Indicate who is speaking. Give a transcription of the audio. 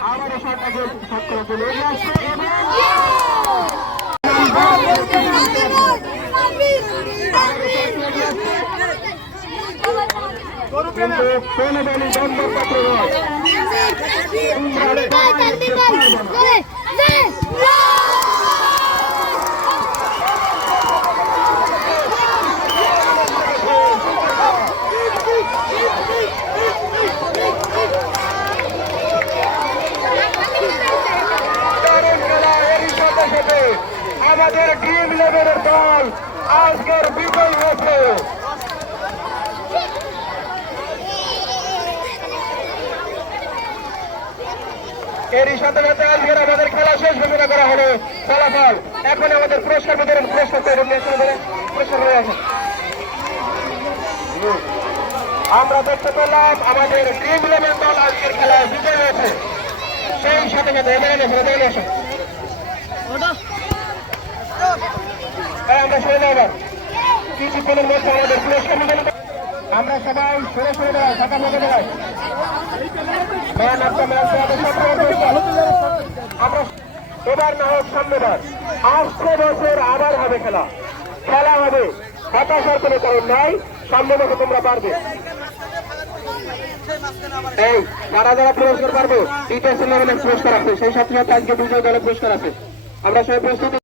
Speaker 1: শটটাকে shot করে চলে আসছে কিন্তু কোনো দলই দণ্ডপত্র নয় দারুণ খেলা এরই সাথে সাথে আমাদের ড্রিম লেভেলের দল আজকের বিজয় হয়েছে এরই সাথে সাথে আজকের আমাদের খেলা শেষ ঘোষণা করা হলো ফলাফল। এখন আমাদের পুরস্কার বিতরণ পুরস্কার তৈরি পুরস্কার হয়ে আসে আমরা দেখতে পেলাম আমাদের ড্রিম ইলেভেন দল আজকের খেলায় বিজয় হয়েছে। সেই সাথে সাথে এখানে এসে এখানে আমরা সরে আমাদের পুরস্কার আমরা সবাই সরে সরে। আমরা এবার না হোক আসছে বছর আবার হবে খেলা। খেলা হবে। হতাশার কোনো কারণ নাই। সামনে বছর তোমরা পারবে। এই, যারা যারা পুরস্কার পারবে দ্বিতীয় শ্রেণির পুরস্কার আছে। সেই সাথে সাথে আজকে বিজয় দলের পুরস্কার আছে। আমরা সবাই প্রস্তুতি